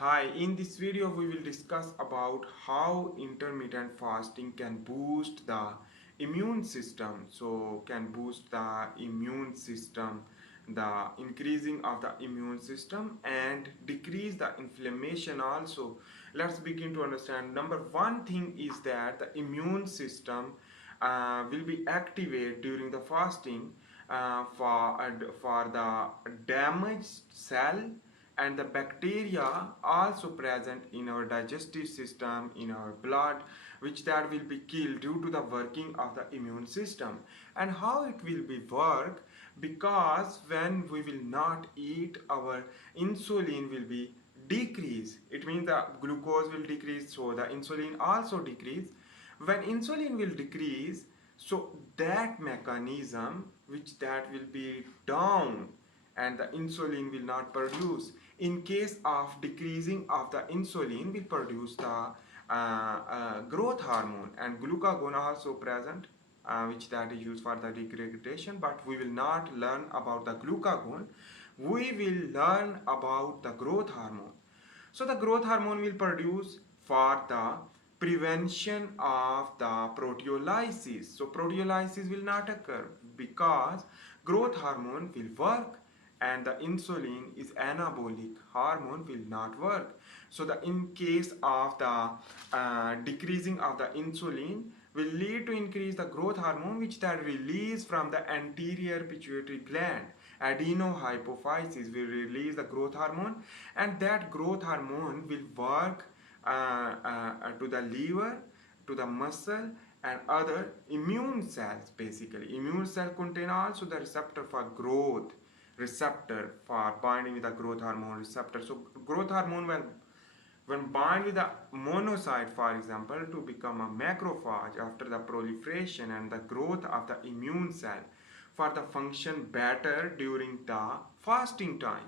Hi, in this video we will discuss about how intermittent fasting can boost the immune system. So can boost the immune system, the increasing of the immune system and decrease the inflammation also. Let's begin to understand. Number one thing is that the immune system will be activated during the fasting for the damaged cell and the bacteria also present in our digestive system, in our blood, which that will be killed due to the working of the immune system. And how it will be work, because when we will not eat, our insulin will be decrease. It means the glucose will decrease, so the insulin also decrease. When insulin will decrease, so that mechanism which that will be down and the insulin will not produce. In case of decreasing of the insulin, will produce the growth hormone and glucagon also present, which that is used for the degradation. But we will not learn about the glucagon. We will learn about the growth hormone. So the growth hormone will produce for the prevention of the proteolysis. So proteolysis will not occur because growth hormone will work and the insulin is anabolic hormone will not work. So the in case of the decreasing of the insulin will lead to increase the growth hormone, which that release from the anterior pituitary gland. Adenohypophysis will release the growth hormone, and that growth hormone will work to the liver, to the muscle and other immune cells. Basically immune cell contain also the receptor for growth, receptor for binding with the growth hormone receptor. So growth hormone when bind with the monocyte, for example, to become a macrophage after the proliferation and the growth of the immune cell for the function better during the fasting time.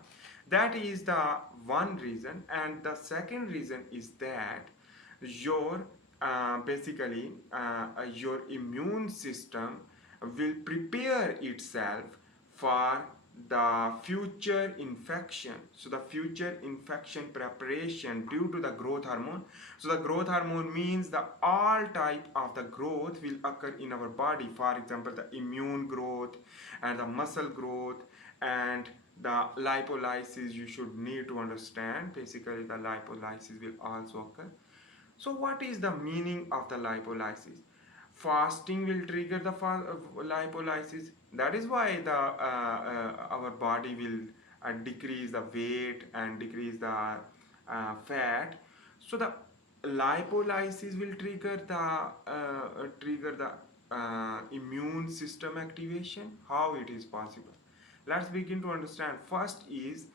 That is the one reason. And the second reason is that your your immune system will prepare itself for the future infection. So the future infection preparation due to the growth hormone. So the growth hormone means the all type of the growth will occur in our body. For example, the immune growth and the muscle growth and the lipolysis. You should need to understand basically the lipolysis will also occur. So what is the meaning of the lipolysis? Fasting will trigger the lipolysis. That is why the our body will decrease the weight and decrease the fat. So the lipolysis will trigger the immune system activation. How it is possible? Let's begin to understand. First is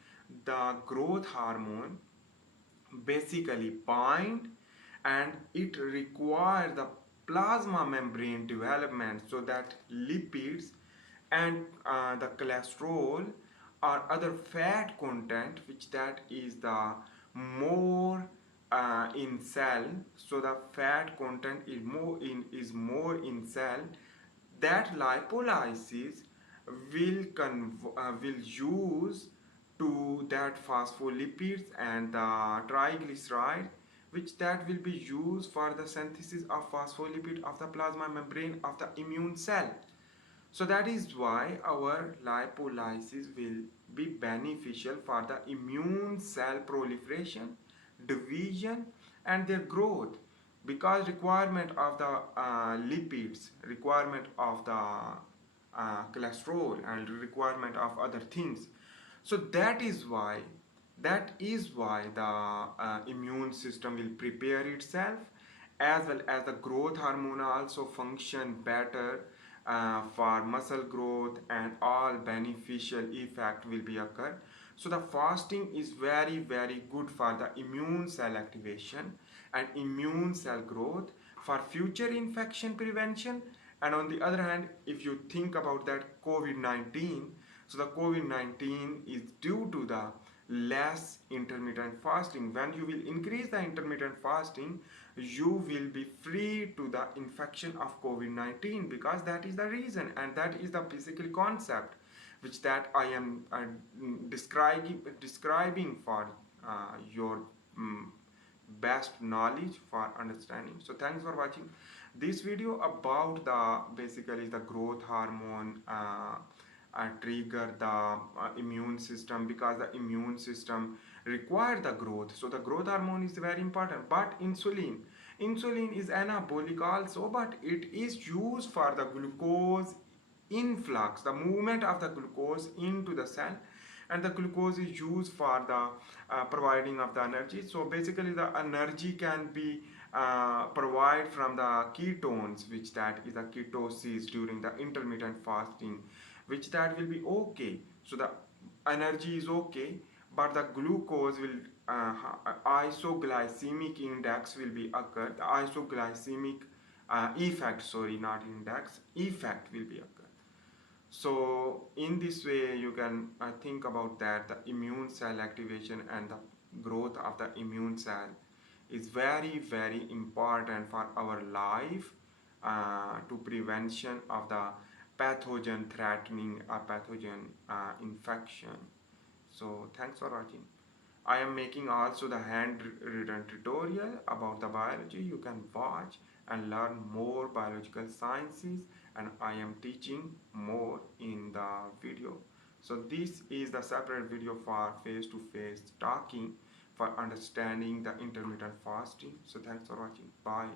the growth hormone basically bind and it requires the plasma membrane development so that lipids and the cholesterol or other fat content, which that is the more in cell. So the fat content is more in cell. That lipolysis will use to that phospholipids and the triglyceride, which that will be used for the synthesis of phospholipid of the plasma membrane of the immune cell. So that is why our lipolysis will be beneficial for the immune cell proliferation, division and their growth, because requirement of the lipids, requirement of the cholesterol and requirement of other things. So that is why the immune system will prepare itself, as well as the growth hormone also function better for muscle growth and all beneficial effect will be occur. So the fasting is very good for the immune cell activation and immune cell growth for future infection prevention. And on the other hand, if you think about that COVID-19, so the COVID-19 is due to the less intermittent fasting. When you will increase the intermittent fasting, you will be free to the infection of COVID-19, because that is the reason and that is the physical concept which that I am describing for your mm, best knowledge for understanding. So thanks for watching this video about the basically the growth hormone trigger the immune system, because the immune system require the growth. So the growth hormone is very important. But insulin is anabolic also, but it is used for the glucose influx, the movement of the glucose into the cell, and the glucose is used for the providing of the energy. So basically the energy can be provided from the ketones, which that is the ketosis during the intermittent fasting, which that will be okay. So the energy is okay, but the glucose will isoglycemic index will be occurred. The isoglycemic effect, sorry, not index, effect will be occurred. So in this way you can think about that the immune cell activation and the growth of the immune cell is very very important for our life, to prevention of the pathogen threatening a pathogen infection. So thanks for watching. I am making also the handwritten tutorial about the biology. You can watch and learn more biological sciences, and I am teaching more in the video. So this is the separate video for face-to-face talking for understanding the intermittent fasting. So thanks for watching. Bye.